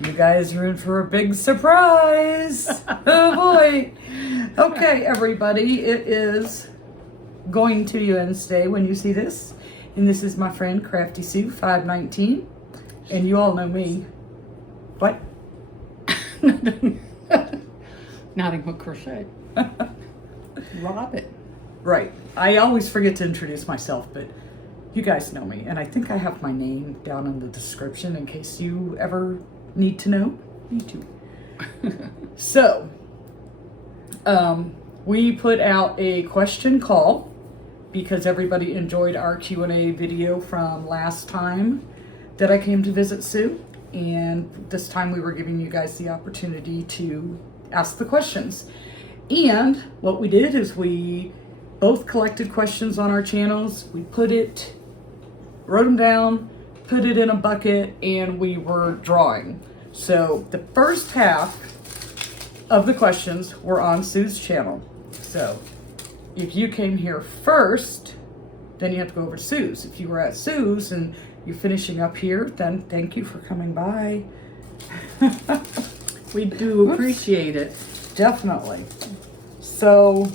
You guys are in for a big surprise. Oh boy. Okay, everybody, it is going to be Wednesday when you see this. And this is my friend CraftySue519. And you all know me. What? Knotting hook crochet. Robin. Right. I always forget to introduce myself, but you guys know me. And I think I have my name down in the description in case you ever need to know. Me too. So, we put out a question call because everybody enjoyed our Q&A video from last time that I came to visit Sue. And this time we were giving you guys the opportunity to ask the questions. And what we did is we both collected questions on our channels. We wrote them down, put it in a bucket, and we were drawing. So the first half of the questions were on Sue's channel. So if you came here first, then you have to go over to Sue's. If you were at Sue's and you're finishing up here, then thank you for coming by. We do appreciate it. Definitely. So,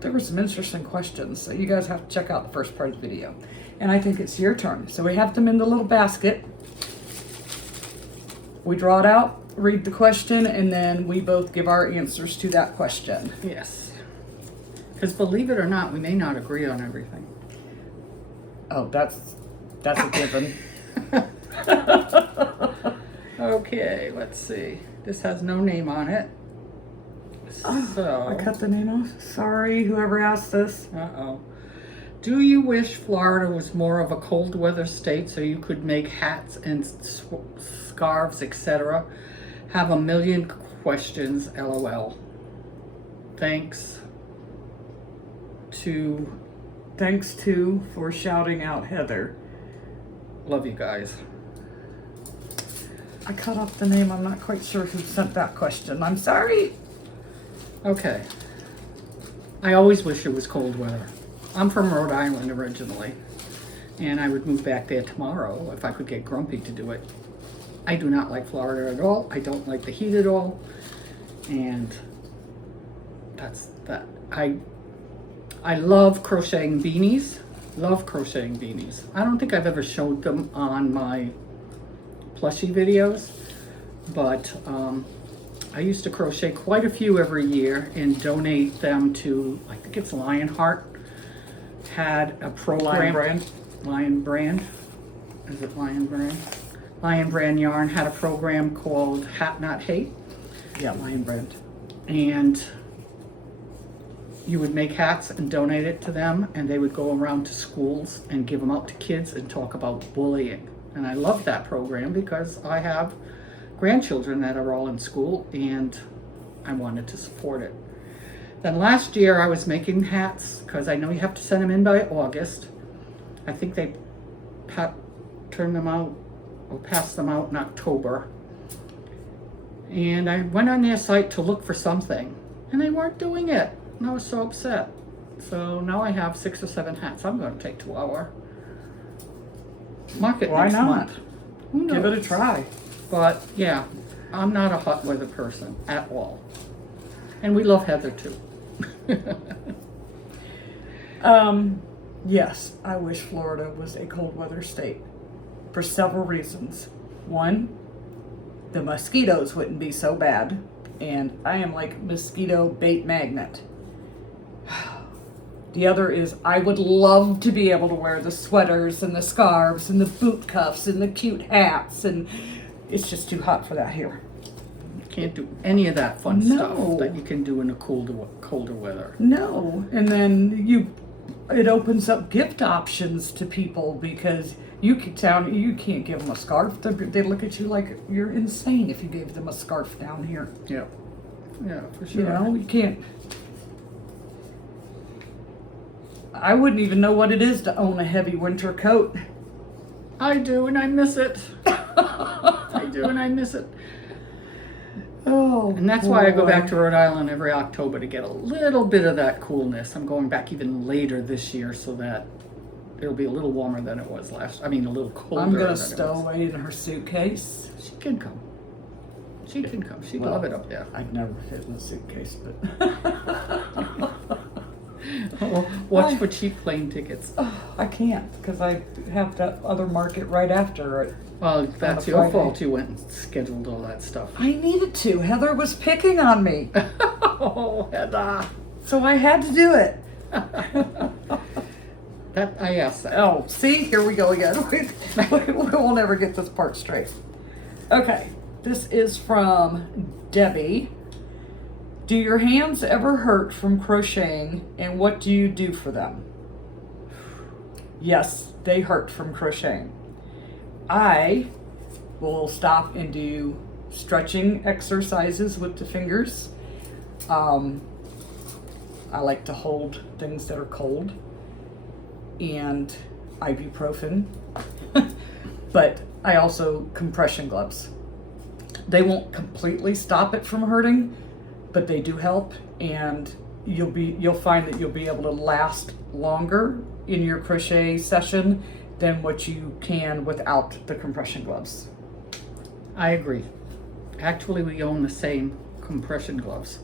there were some interesting questions, so you guys have to check out the first part of the video. And I think it's your turn. So we have them in the little basket. We draw it out, read the question, and then we both give our answers to that question. Yes. Because believe it or not, we may not agree on everything. Oh, that's a given. Okay, let's see. This has no name on it. So, I cut the name off. Sorry, whoever asked this. uh-oh. Do you wish Florida was more of a cold weather state so you could make hats and scarves, etc.? Have a million questions, LOL. Thanks to for shouting out Heather. Love you guys. I cut off the name. I'm not quite sure who sent that question. I'm sorry. Okay. I always wish it was cold weather. I'm from Rhode Island originally, and I would move back there tomorrow if I could get Grumpy to do it. I do not like Florida at all. I don't like the heat at all, and that's that. I love crocheting beanies. Love crocheting beanies. I don't think I've ever showed them on my plushie videos, but I used to crochet quite a few every year and donate them to, I think it's Lionheart, had a program. Lion Brand. Is it Lion Brand? Lion Brand Yarn had a program called Hat Not Hate. Yeah, Lion Brand. And you would make hats and donate it to them, and they would go around to schools and give them out to kids and talk about bullying. And I love that program because I have grandchildren that are all in school, and I wanted to support it. Then last year I was making hats because I know you have to send them in by August. I think they turned them out or passed them out in October. And I went on their site to look for something, and they weren't doing it. And I was so upset. So now I have 6 or 7 hats. I'm going to take 2 hours. Market Why next not? month. Who knows? Give it a try. But yeah, I'm not a hot weather person at all. And we love Heather too. Yes, I wish Florida was a cold weather state for several reasons. One, the mosquitoes wouldn't be so bad, and I am like mosquito bait magnet. The other is I would love to be able to wear the sweaters and the scarves and the boot cuffs and the cute hats, and it's just too hot for that here. Can't do any of that fun No. stuff that you can do in the colder weather. No, and then it opens up gift options to people because you can't give them a scarf. They look at you like you're insane if you gave them a scarf down here. Yeah, yeah, for sure. You know, you can't. I wouldn't even know what it is to own a heavy winter coat. I do, and I miss it. I do, and I miss it. Oh, And that's why I go back to Rhode Island every October to get a little bit of that coolness. I'm going back even later this year so that it'll be a little warmer than it was a little colder. I'm gonna than stow it was. away in her suitcase. She can come. She can come. She'd Well, love it up there. I'd never fit in a suitcase, but Watch for cheap plane tickets. I can't because I have that other market right after it. Well, that's a your Friday. fault. You went and scheduled all that stuff. I needed to. Heather was picking on me, Oh, Heather. so I had to do it. That I asked that. Oh, see, here we go again. We will never get this part straight. Okay, this is from Debbie. Do your hands ever hurt from crocheting, and what do you do for them? Yes, they hurt from crocheting. I will stop and do stretching exercises with the fingers. I like to hold things that are cold and ibuprofen, but I also compression gloves. They won't completely stop it from hurting, but they do help, and you'll find that you'll be able to last longer in your crochet session than what you can without the compression gloves. I agree. Actually, we own the same compression gloves.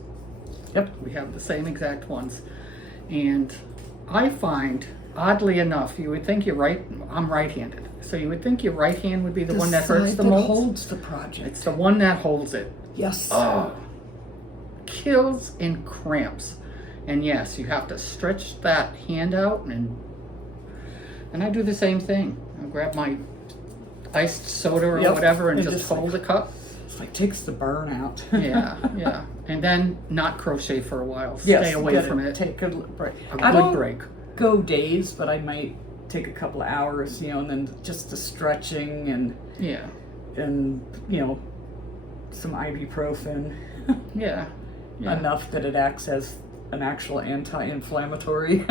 Yep. We have the same exact ones. And I find, oddly enough, you would think I'm right-handed. So you would think your right hand would be the one that hurts the most. Holds the project. It's the one that holds it. Yes. Oh, kills and cramps. And yes, you have to stretch that hand out, and I do the same thing. I grab my iced soda or whatever and just hold the cup. It's like takes the burn out. Yeah. And then not crochet for a while. Yes, Stay away from it. Take a break. A good break. Go days, but I might take a couple of hours, and then just the stretching and some ibuprofen. Yeah. Enough that it acts as an actual anti-inflammatory,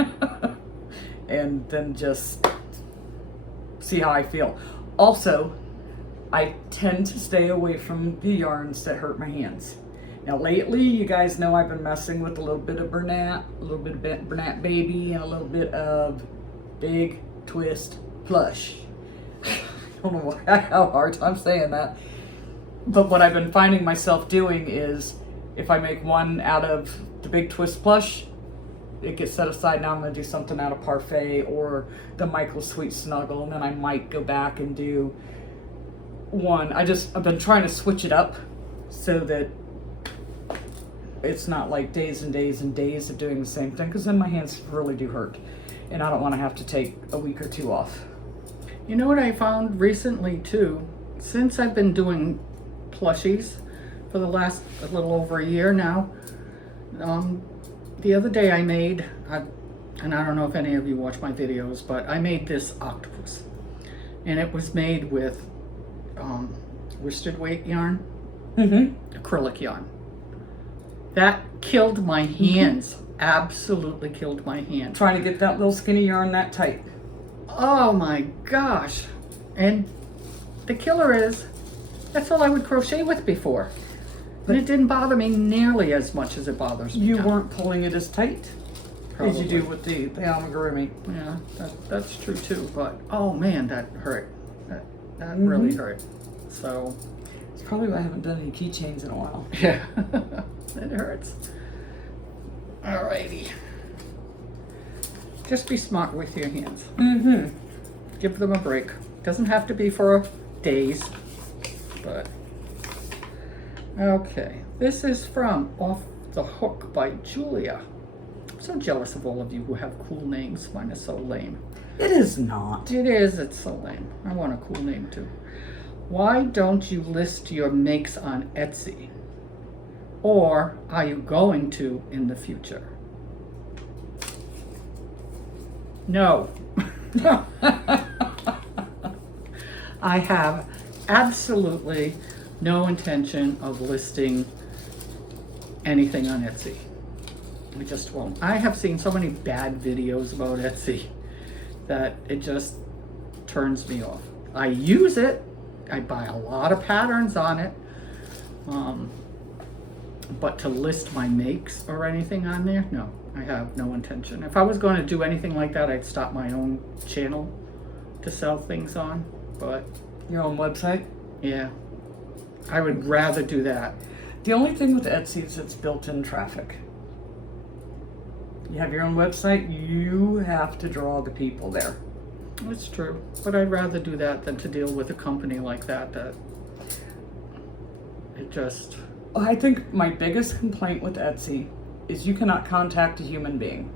and then just see how I feel. Also, I tend to stay away from the yarns that hurt my hands. Now lately, you guys know I've been messing with a little bit of Bernat, a little bit of Bernat Baby, and a little bit of Big Twist Plush. I don't know why I have a hard time saying that. But what I've been finding myself doing is, if I make one out of the Big Twist Plush, it gets set aside. Now I'm going to do something out of Parfait or the Michael Sweet Snuggle, and then I might go back and do one. I've been trying to switch it up so that it's not like days and days and days of doing the same thing, because then my hands really do hurt, and I don't want to have to take a week or two off. You know what I found recently too? Since I've been doing plushies for the last a little over a year now, the other day I made, and I don't know if any of you watch my videos, but I made this octopus, and it was made with worsted weight yarn, acrylic yarn. That killed my hands. Absolutely killed my hands. Trying to get that little skinny yarn that tight. Oh my gosh. And the killer is, that's all I would crochet with before. But it didn't bother me nearly as much as it bothers me You now. weren't pulling it as tight as you do with the amigurumi. Yeah, that's true too. But oh man, that hurt. That really hurt. So It's probably why I haven't done any keychains in a while. yeah, it hurts. Alrighty. Just be smart with your hands. Give them a break. Doesn't have to be for days, but okay. This is from Off the Hook by Julia. I'm so jealous of all of you who have cool names. Mine is so lame. It is not. It is. It's so lame. I want a cool name too. Why don't you list your makes on Etsy? Or are you going to in the future? No. I have absolutely no intention of listing anything on Etsy. I just won't. I have seen so many bad videos about Etsy that it just turns me off. I use it. I buy a lot of patterns on it. But to list my makes or anything on there, no, I have no intention. If I was going to do anything like that, I'd start my own channel to sell things on. But Your own website? yeah, I would rather do that. The only thing with Etsy is it's built-in traffic. You have your own website, you have to draw the people there. It's true, but I'd rather do that than to deal with a company like that it just... I think my biggest complaint with Etsy is you cannot contact a human being.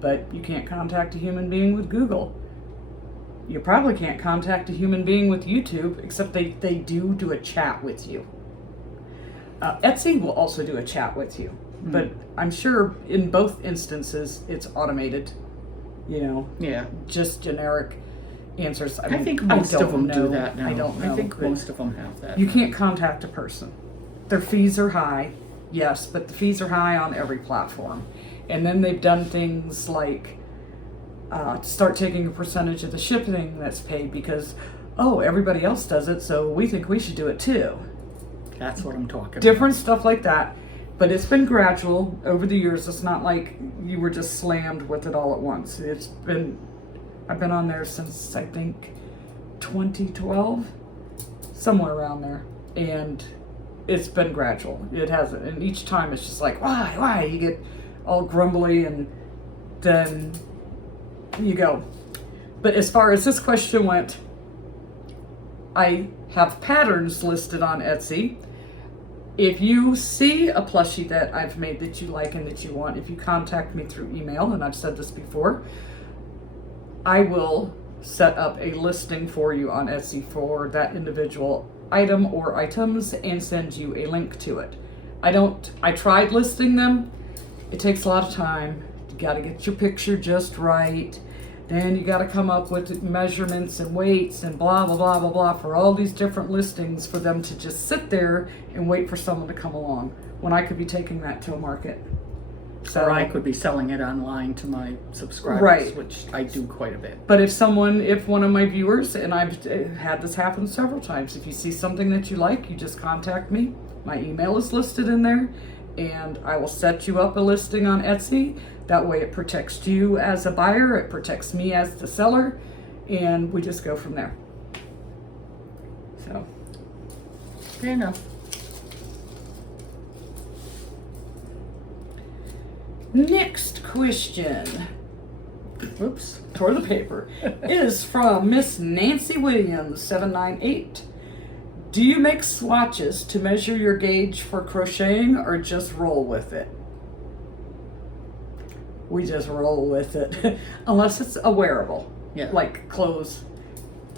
But you can't contact a human being with Google. You probably can't contact a human being with YouTube, except they do a chat with you. Etsy will also do a chat with you, but I'm sure in both instances it's automated, you know, Yeah. just generic answers. I think most of them do that now. I don't know. I think but most of them have that. you can't contact a person. Their fees are high, yes, but the fees are high on every platform. And then they've done things like start taking a percentage of the shipping that's paid because, oh, everybody else does it, so we think we should do it too. That's what I'm talking Different stuff like that. But it's been gradual over the years. It's not like you were just slammed with it all at once. I've been on there since I think 2012, somewhere around there. And it's been gradual. It hasn't. And each time it's just like, why? You get all grumbly and then you go. But as far as this question went, I have patterns listed on Etsy. If you see a plushie that I've made that you like and that you want, if you contact me through email, and I've said this before, I will set up a listing for you on Etsy for that individual item or items and send you a link to it. I tried listing them. It takes a lot of time. You got to get your picture just right. Then you got to come up with measurements and weights and blah, blah, blah, blah, blah for all these different listings for them to just sit there and wait for someone to come along when I could be taking that to a market. So, Or I could be selling it online to my subscribers, Right. which I do quite a bit. But if one of my viewers, and I've had this happen several times, if you see something that you like, you just contact me. My email is listed in there, and I will set you up a listing on Etsy. That way it protects you as a buyer, it protects me as the seller, and we just go from there. So, Fair enough. next question. Oops. Tore the paper. Is from Miss Nancy Williams, 798. Do you make swatches to measure your gauge for crocheting or just roll with it? We just roll with it. Unless it's a wearable, Yeah. like clothes,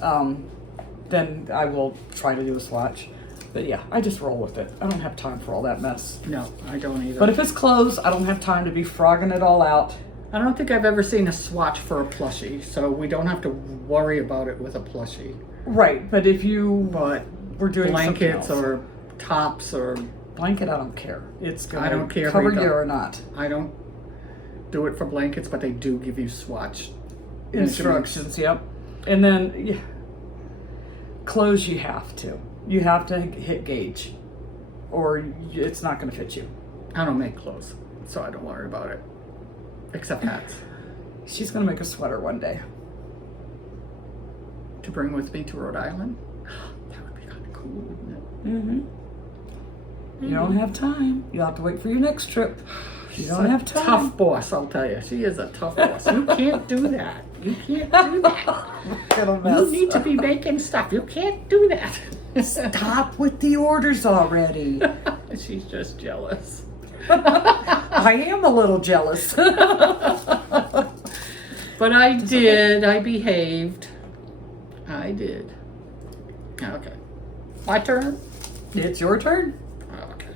then I will try to do a swatch. But yeah, I just roll with it. I don't have time for all that mess. No, I don't either. But if it's clothes, I don't have time to be frogging it all out. I don't think I've ever seen a swatch for a plushie, so we don't have to worry about it with a plushie. Right, but if you But were doing blankets something else. or tops or... Blanket, I don't care. It's going I don't to care cover either. you or not. I don't do it for blankets, but they do give you swatch Instructions, yep. And then yeah, clothes you have to. You have to hit gauge or it's not going to fit you. I don't make clothes, so I don't worry about it. Except hats. She's going to make a sweater one day. To bring with me to Rhode Island? That would be kind of cool, wouldn't it? Mm-hmm. You don't have time. You'll have to wait for your next trip. You She's don't a have time. tough boss, I'll tell you. She is a tough boss. You can't do that. You can't do that. You need to be making stuff. You can't do that. Stop with the orders already. She's just jealous. I am a little jealous. But I did. I behaved. I did. Okay. My turn? It's your turn. Okay.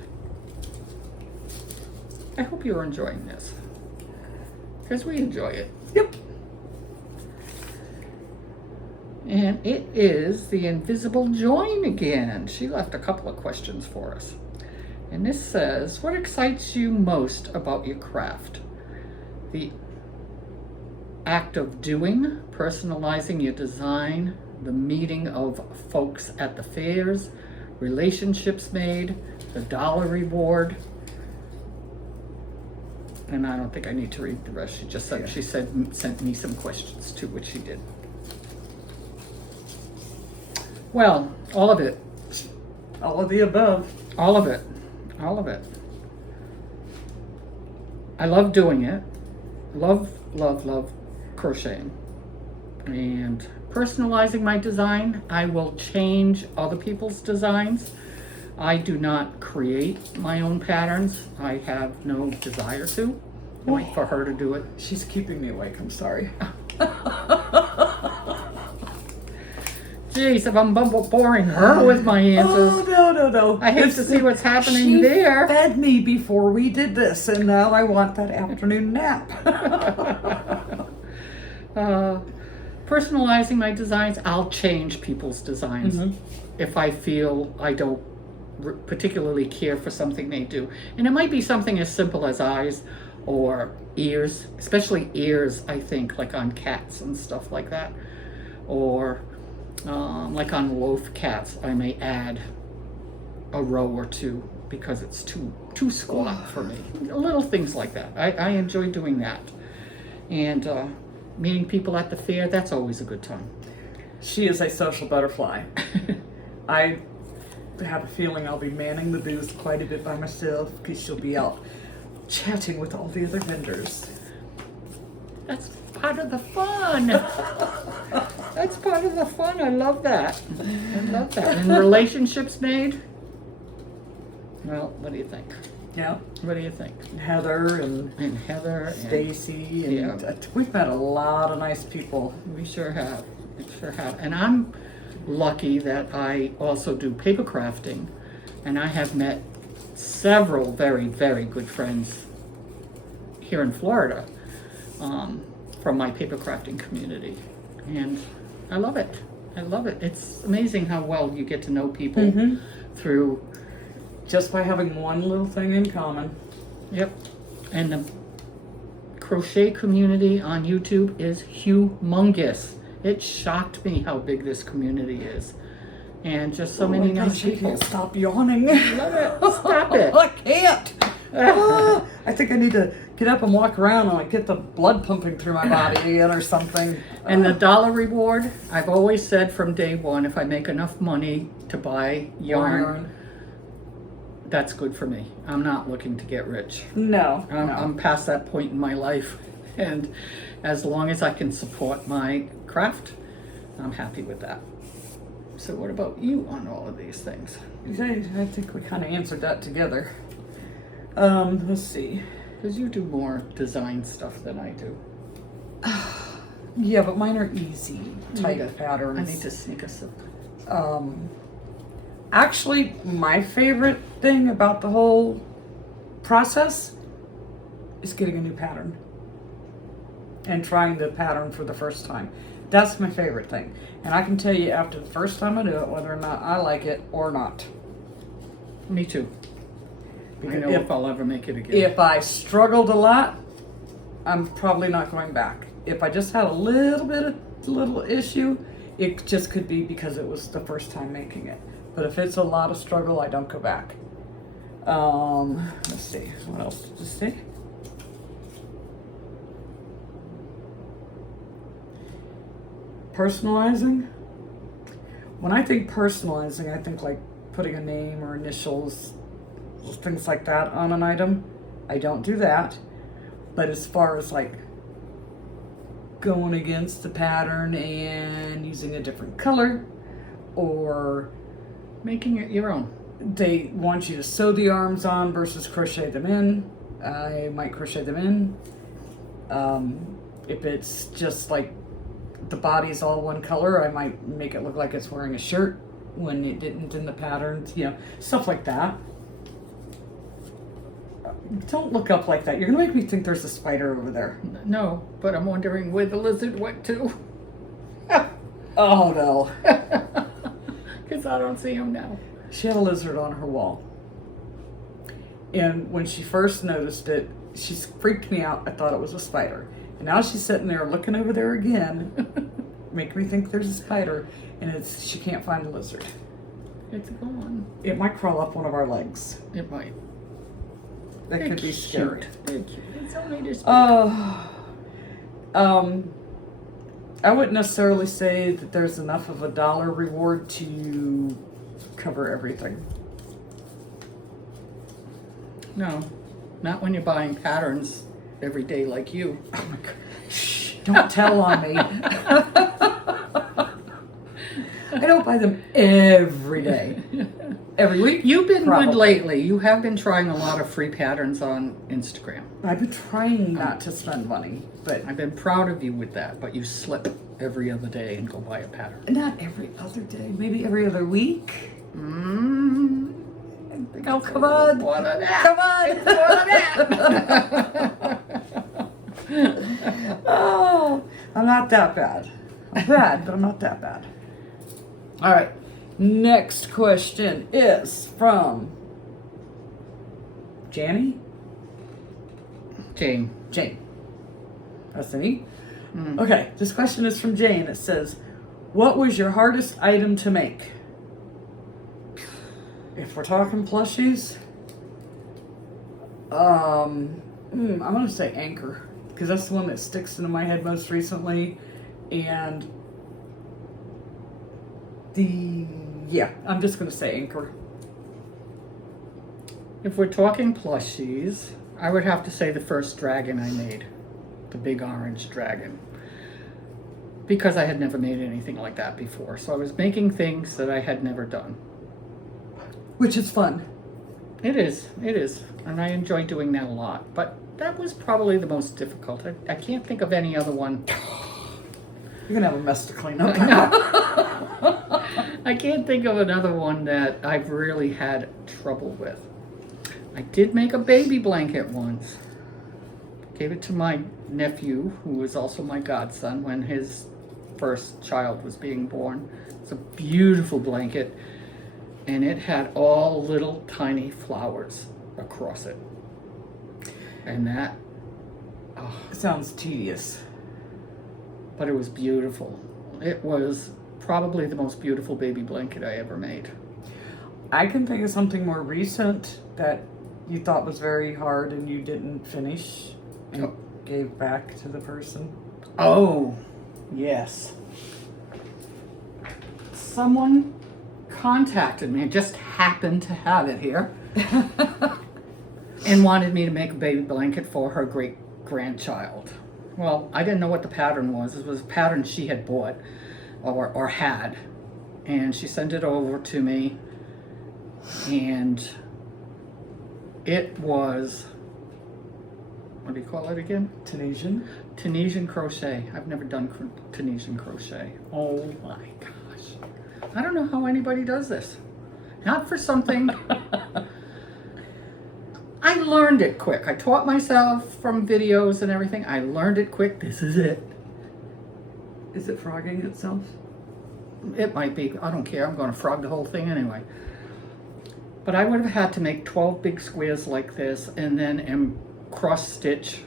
I hope you're enjoying this. Because we enjoy it. Yep. And it is the Invisible Join again. She left a couple of questions for us. And this says, what excites you most about your craft? The act of doing, personalizing your design, the meeting of folks at the fairs, relationships made, the dollar reward. And I don't think I need to read the rest. She just said, sent me some questions too, which she did. Well, all of it. All of the above. All of it. All of it. I love doing it. Love, love, love crocheting. And personalizing my design. I will change other people's designs. I do not create my own patterns. I have no desire to. I wait for her to do it. She's keeping me awake, I'm sorry. Jeez, if I'm boring her with my answers. Oh, no. I hate to see what's happening there. She fed me before we did this, and now I want that afternoon nap. Personalizing my designs, I'll change people's designs if I feel I don't particularly care for something they do. And it might be something as simple as eyes or ears, especially ears, I think, like on cats and stuff like that. Or like on loaf cats, I may add a row or two because it's too squat for me. Little things like that. I enjoy doing that. And meeting people at the fair, that's always a good time. She is a social butterfly. I have a feeling I'll be manning the booth quite a bit by myself because she'll be out chatting with all the other vendors. That's part of the fun. That's part of the fun. I love that. I love that. And relationships made? Well, what do you think? Yeah. What do you think? Heather and Heather Stacy and we've met a lot of nice people. We sure have. We sure have. And I'm lucky that I also do paper crafting, and I have met several very, very good friends here in Florida from my paper crafting community, and I love it. I love it. It's amazing how well you get to know people through just by having one little thing in common. Yep. And the crochet community on YouTube is humongous. It shocked me how big this community is. And just so many nice people. I can't stop yawning. Love it. Stop it. I can't. I think I need to get up and walk around and like get the blood pumping through my body again or something. And the dollar reward, I've always said from day one, if I make enough money to buy yarn, that's good for me. I'm not looking to get rich. No. I'm past that point in my life. And as long as I can support my craft, I'm happy with that. So what about you on all of these things? I think we kind of answered that together. Let's see. Because you do more design stuff than I do. Yeah, but mine are easy type patterns. I need to sneak a sip. Actually, my favorite thing about the whole process is getting a new pattern and trying the pattern for the first time. That's my favorite thing. And I can tell you after the first time I do it, whether or not I like it or not. Me too. Because I know if I'll ever make it again. If I struggled a lot, I'm probably not going back. If I just had a little issue, it just could be because it was the first time making it. But if it's a lot of struggle, I don't go back. Let's see, what else did you say? Personalizing. When I think personalizing, I think like putting a name or initials, things like that on an item. I don't do that. But as far as like going against the pattern and using a different color or making it your own. They want you to sew the arms on versus crochet them in. I might crochet them in. If it's just like the body's all one color, I might make it look like it's wearing a shirt when it didn't in the patterns, you know, stuff like that. Don't look up like that. You're gonna make me think there's a spider over there. No, but I'm wondering where the lizard went to. Oh no. Because I don't see him now. She had a lizard on her wall. And when she first noticed it, she freaked me out. I thought it was a spider. And now she's sitting there looking over there again, making me think there's a spider, and she can't find the lizard. It's gone. It might crawl up one of our legs. It might. That could be scary. They're cute. It's only this big. I wouldn't necessarily say that there's enough of a dollar reward to cover everything. No, not when you're buying patterns every day like you. Oh my God. Shh, don't tell on me. I don't buy them every day. Every week? You've been Probably. good lately. You have been trying a lot of free patterns on Instagram. I've been trying not to spend money, but I've been proud of you with that, but you slip every other day and go buy a pattern. not every other day. Maybe every other week. Oh, come on. One of that. Come on. Oh, I'm not that bad. I'm bad, but I'm not that bad. All right. Next question is from Janie? Jane. Jane. That's an E? Okay, this question is from Jane. It says, what was your hardest item to make? If we're talking plushies, I'm going to say Anchor, because that's the one that sticks into my head most recently. And I'm just going to say Anchor. If we're talking plushies, I would have to say the first dragon I made. The big orange dragon. Because I had never made anything like that before. So I was making things that I had never done. Which is fun. It is. And I enjoy doing that a lot. But that was probably the most difficult. I can't think of any other one. You're going to have a mess to clean up. I can't think of another one that I've really had trouble with. I did make a baby blanket once. Gave it to my nephew, who was also my godson, when his first child was being born. It's a beautiful blanket, and it had all little tiny flowers across it. And that, Sounds tedious. but it was beautiful. It was probably the most beautiful baby blanket I ever made. I can think of something more recent that you thought was very hard and you didn't finish and gave back to the person. Oh, yes. Someone contacted me, I just happened to have it here, and wanted me to make a baby blanket for her great-grandchild. Well, I didn't know what the pattern was. It was a pattern she had bought or had, and she sent it over to me, and it was, what do you call it again? Tunisian. Tunisian crochet. I've never done Tunisian crochet. Oh my gosh. I don't know how anybody does this. Not for something. I learned it quick. I taught myself from videos and everything. I learned it quick. This is it. Is it frogging itself? It might be. I don't care. I'm going to frog the whole thing anyway. But I would have had to make 12 big squares like this and then cross stitch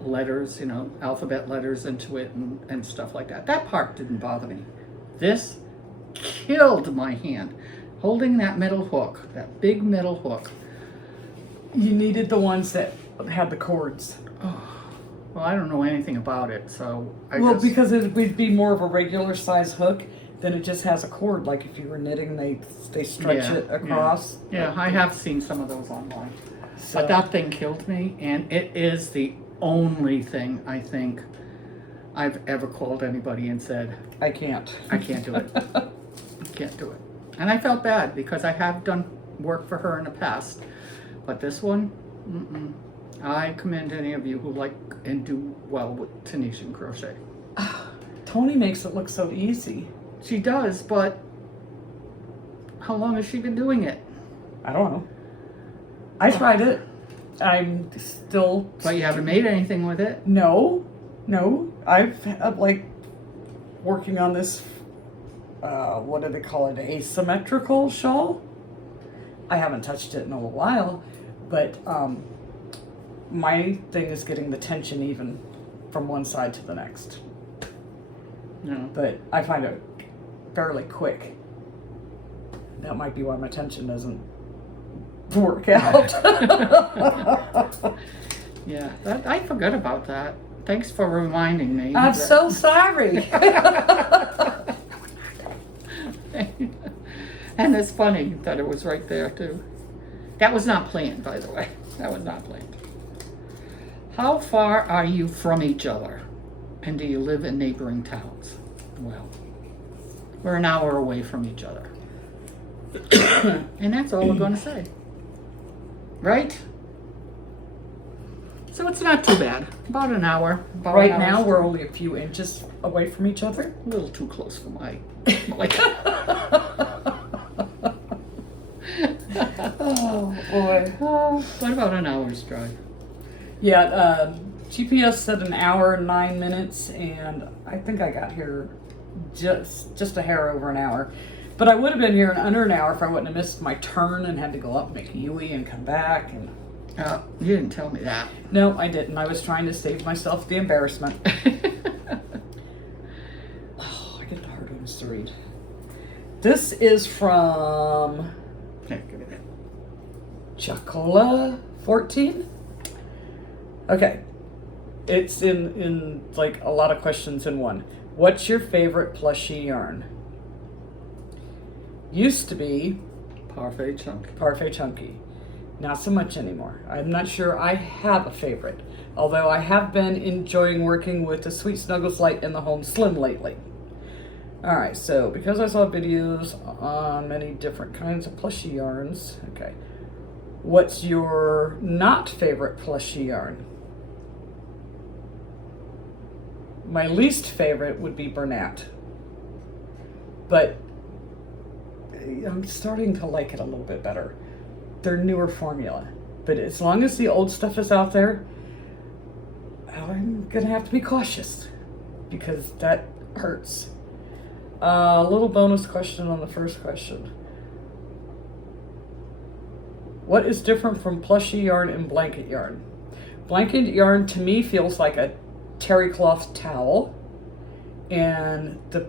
letters, alphabet letters into it and stuff like that. That part didn't bother me. This killed my hand. Holding that middle hook, that big middle hook. You needed the ones that had the cords. Oh, well, I don't know anything about it, so because it would be more of a regular size hook, then it just has a cord. Like if you were knitting, they stretch it across. Yeah, I have seen some of those online. So, but that thing killed me, and it is the only thing I think I've ever called anybody and said, I can't do it. I can't do it. And I felt bad because I have done work for her in the past. But this one, I commend any of you who like and do well with Tunisian crochet. Tony makes it look so easy. She does, but how long has she been doing it? I don't know. I tried it. I'm still... But you haven't made anything with it? No. I've working on this, what do they call it, asymmetrical shawl. I haven't touched it in a while, but my thing is getting the tension even from one side to the next. No. But I find it fairly quick. That might be why my tension doesn't work out. Yeah, I forgot about that. Thanks for reminding me. I'm so sorry. And it's funny that it was right there too. That was not planned, by the way. That was not planned. How far are you from each other? And do you live in neighboring towns? Well, we're an hour away from each other. And that's all we're going to say. Right? So it's not too bad. About an hour. Right now, we're only a few inches away from each other. A little too close for my like. Oh boy. What about an hour's drive? Yeah, GPS said an hour and 9 minutes, and I think I got here just a hair over an hour. But I would have been here in under an hour if I wouldn't have missed my turn and had to go up, make a U-E, and come back. And you didn't tell me that. no, I didn't. I was trying to save myself the embarrassment. Oh, I get the hard ones to read. This is from Here, give me that. Chocola 14. Okay, it's in like a lot of questions in one. What's your favorite plushie yarn? Used to be Parfait Chunky. Parfait Chunky. Not so much anymore. I'm not sure I have a favorite, although I have been enjoying working with the Sweet Snuggles Light in the Home Slim lately. Alright, so because I saw videos on many different kinds of plushie yarns, okay. What's your not favorite plushie yarn? My least favorite would be Bernat. But I'm starting to like it a little bit better. They're newer formula. But as long as the old stuff is out there, I'm gonna have to be cautious because that hurts. A little bonus question on the first question. What is different from plushie yarn and blanket yarn? Blanket yarn to me feels like a terry cloth towel, and the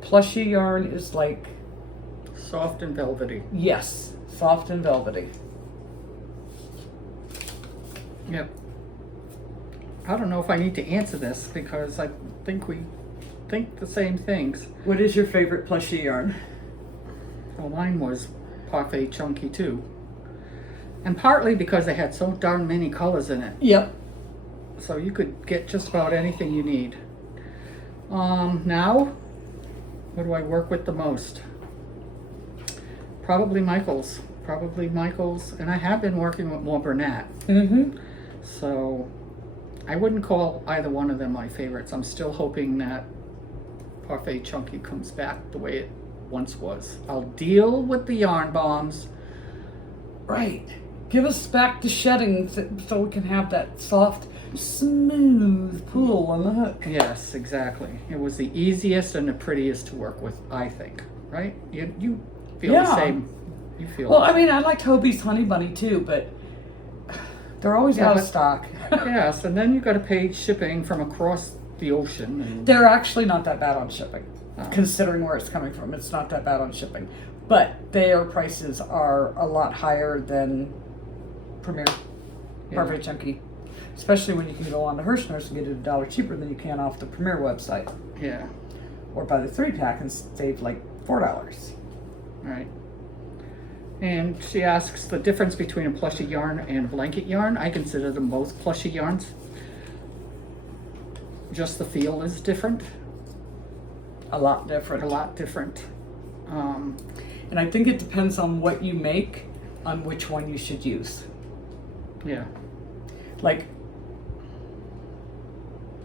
plushie yarn is like Soft and velvety. yes, soft and velvety. Yep. I don't know if I need to answer this because I think we think the same things. What is your favorite plushie yarn? Well, mine was Parfait Chunky too. And partly because they had so darn many colors in it. Yep. So you could get just about anything you need. Now, what do I work with the most? Probably Michaels. And I have been working with more Bernat. Mm-hmm. So I wouldn't call either one of them my favorites. I'm still hoping that Parfait Chunky comes back the way it once was. I'll deal with the yarn bombs. Right. Give us back the shedding so we can have that soft, smooth pull on the hook. Yes, exactly. It was the easiest and the prettiest to work with, I think. Right? You feel the same. You feel well, I mean, I liked Hobie's Honey Bunny too, but they're always out of stock. Yes, and then you got to pay shipping from across the ocean. And They're actually not that bad on shipping. Considering where it's coming from, it's not that bad on shipping. But their prices are a lot higher than Premier Parfait Chunky. Especially when you can go on to Hirschner's and get it $1 cheaper than you can off the Premier website. Yeah. Or buy the 3-pack and save like $4. Right. And she asks the difference between a plushie yarn and a blanket yarn. I consider them both plushie yarns. Just the feel is different. A lot different. A lot different. And I think it depends on what you make, on which one you should use. Yeah. Like,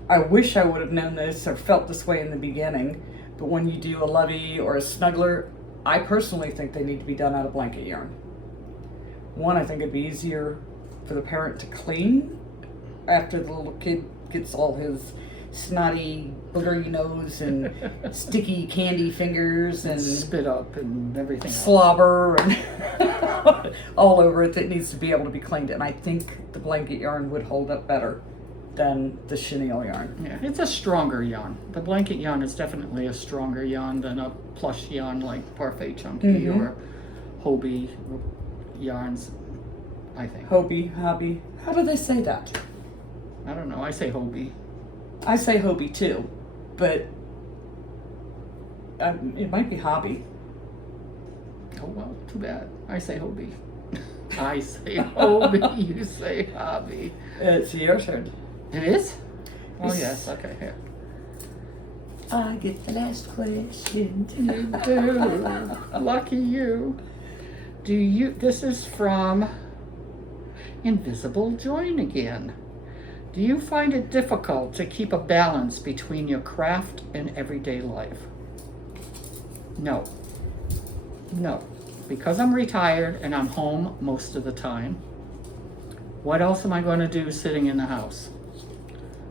I wish I would have known this or felt this way in the beginning, but when you do a lovey or a snuggler, I personally think they need to be done out of blanket yarn. One, I think it'd be easier for the parent to clean after the little kid gets all his snotty, boogery nose and sticky candy fingers and spit up and everything else. Slobber and all over it that needs to be able to be cleaned. And I think the blanket yarn would hold up better than the chenille yarn. Yeah, it's a stronger yarn. The blanket yarn is definitely a stronger yarn than a plush yarn like Parfait Chunky or Hobie yarns, I think. Hobie, hobby. How do they say that? I don't know. I say Hobie. I say Hobie too, but it might be hobby. Oh, well, too bad. I say Hobie. I say Hobie, you say hobby. It's your turn. It is? Oh, yes. Okay, here. I get the last question. You do. Lucky you. This is from Invisible Join again. Do you find it difficult to keep a balance between your craft and everyday life? No. No. Because I'm retired and I'm home most of the time, what else am I going to do sitting in the house?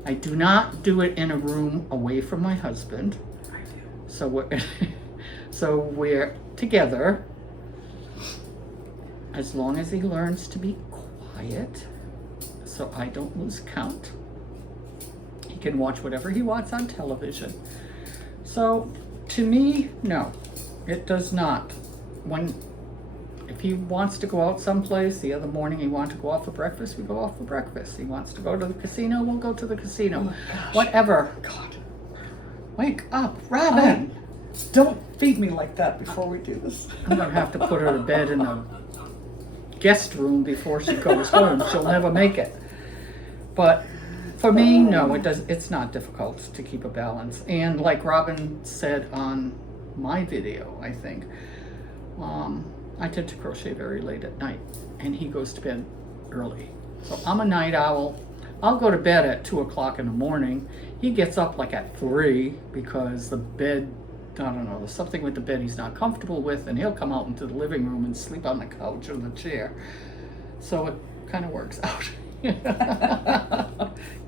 I do not do it in a room away from my husband. I do. So we're together. As long as he learns to be quiet, so I don't lose count. He can watch whatever he wants on television. So to me, no, it does not. If he wants to go out someplace, the other morning he wanted to go out for breakfast, we go out for breakfast. He wants to go to the casino, we'll go to the casino. Oh my gosh. Whatever. God. Wake up, Robin. Don't feed me like that before we do this. I'm gonna have to put her to bed in the guest room before she goes home. She'll never make it. But for me, no, it's not difficult to keep a balance. And like Robin said on my video, I think, I tend to crochet very late at night, and he goes to bed early. So I'm a night owl. I'll go to bed at 2 o'clock in the morning. He gets up like at 3 because the bed, I don't know, there's something with the bed he's not comfortable with, and he'll come out into the living room and sleep on the couch or the chair. So it kind of works out.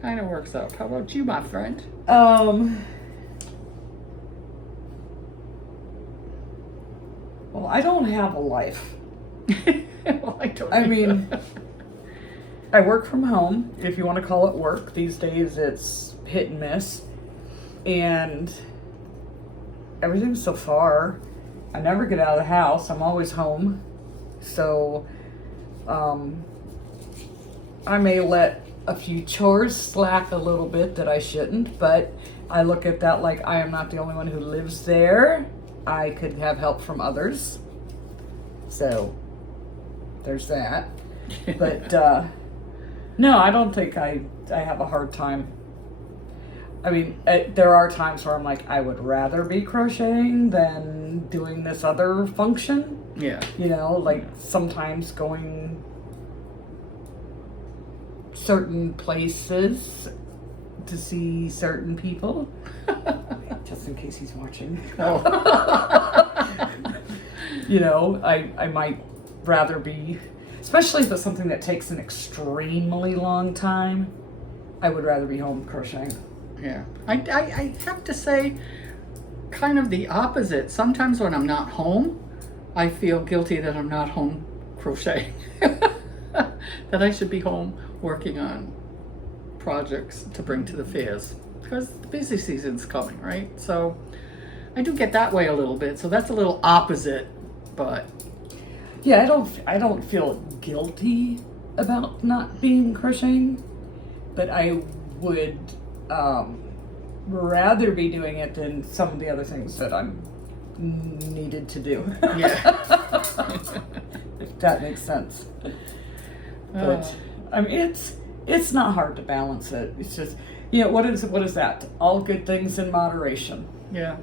Kind of works out. How about you, my friend? Well, I don't have a life. Well, I mean, I work from home, if you want to call it work. These days it's hit and miss. And everything's so far. I never get out of the house. I'm always home. So, I may let a few chores slack a little bit that I shouldn't, but I look at that like I am not the only one who lives there. I could have help from others. So, there's that. But, no, I don't think I have a hard time. I mean, there are times where I'm like, I would rather be crocheting than doing this other function. Yeah. You know, like sometimes going certain places to see certain people. Just in case he's watching. Oh. You know, I might rather be, especially if it's something that takes an extremely long time, I would rather be home crocheting. Yeah. I have to say kind of the opposite. Sometimes when I'm not home, I feel guilty that I'm not home crocheting. That I should be home working on projects to bring to the fairs because the busy season's coming, right? So I do get that way a little bit. So that's a little opposite, but yeah, I don't feel guilty about not being crocheting, but I would rather be doing it than some of the other things that I'm needed to do. yeah. If that makes sense. But I mean, it's not hard to balance it. It's just, you know, what is that? All good things in moderation. Yeah.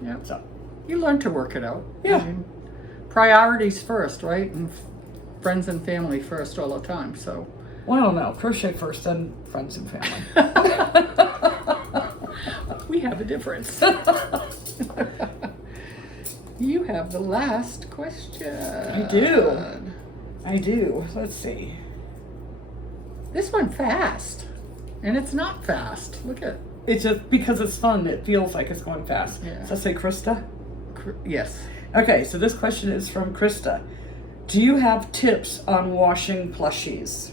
Yeah. So You learn to work it out. Yeah. I mean, priorities first, right? And friends and family first all the time. So. Well, I don't know. Crochet first, then friends and family. We have a difference. You have the last question. I do. Let's see. This one fast. And it's not fast. Look at. It's just because it's fun, it feels like it's going fast. Yeah. Does that say Krista? Yes. Okay, so this question is from Krista. Do you have tips on washing plushies?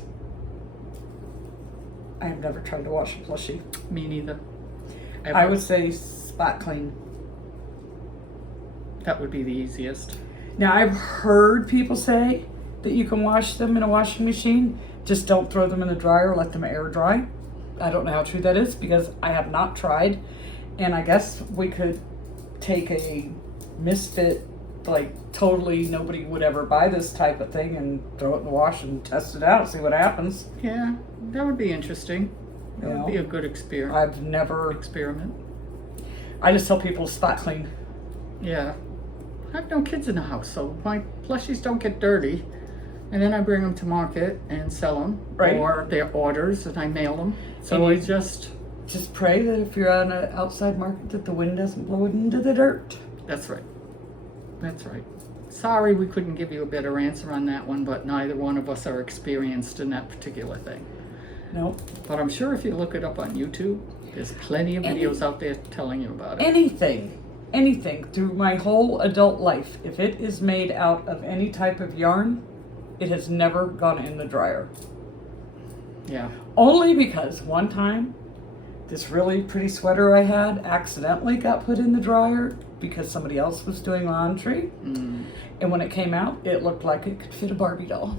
I have never tried to wash a plushie. Me neither. I would say spot clean. That would be the easiest. Now, I've heard people say that you can wash them in a washing machine. Just don't throw them in the dryer, let them air dry. I don't know how true that is because I have not tried. And I guess we could take a misfit, like totally nobody would ever buy this type of thing, and throw it in the wash and test it out, see what happens. Yeah, that would be interesting. That You would know, be a good experiment. I've never, Experiment. I just tell people spot clean. Yeah. I have no kids in the house, so my plushies don't get dirty. And then I bring them to market and sell them. Right. Or they're orders and I mail them. So And I you- just, Just pray that if you're on an outside market that the wind doesn't blow it into the dirt. that's right. That's right. Sorry we couldn't give you a better answer on that one, but neither one of us are experienced in that particular thing. No. But I'm sure if you look it up on YouTube, there's plenty of videos out there telling you about it. Anything through my whole adult life, if it is made out of any type of yarn, it has never gone in the dryer. Yeah. Only because one time, this really pretty sweater I had accidentally got put in the dryer because somebody else was doing laundry. And when it came out, it looked like it could fit a Barbie doll.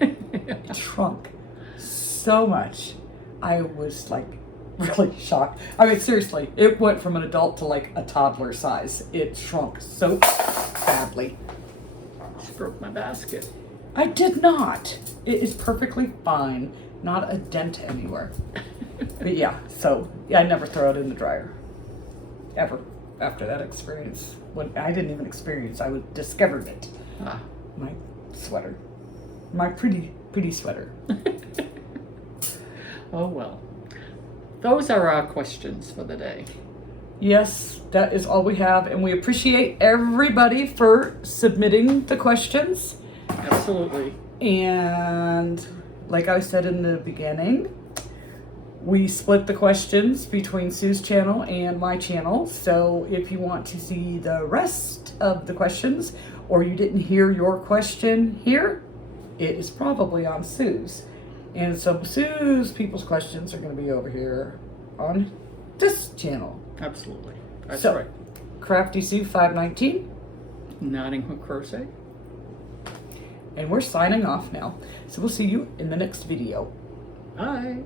It shrunk so much. I was like really shocked. I mean, seriously, it went from an adult to like a toddler size. It shrunk so badly. She broke my basket. I did not. It is perfectly fine. Not a dent anywhere. But yeah, so yeah, I never throw it in the dryer. Ever. After that experience. When I didn't even experience, I would discovered it. Ah. My sweater. My pretty sweater. Oh well. Those are our questions for the day. Yes, that is all we have, and we appreciate everybody for submitting the questions. Absolutely. And like I said in the beginning, we split the questions between Sue's channel and my channel. So if you want to see the rest of the questions, or you didn't hear your question here, it is probably on Sue's. And so Sue's people's questions are going to be over here on this channel. Absolutely. That's So, right. CraftySue519. Knotting hook crochet. And we're signing off now. So we'll see you in the next video. Bye.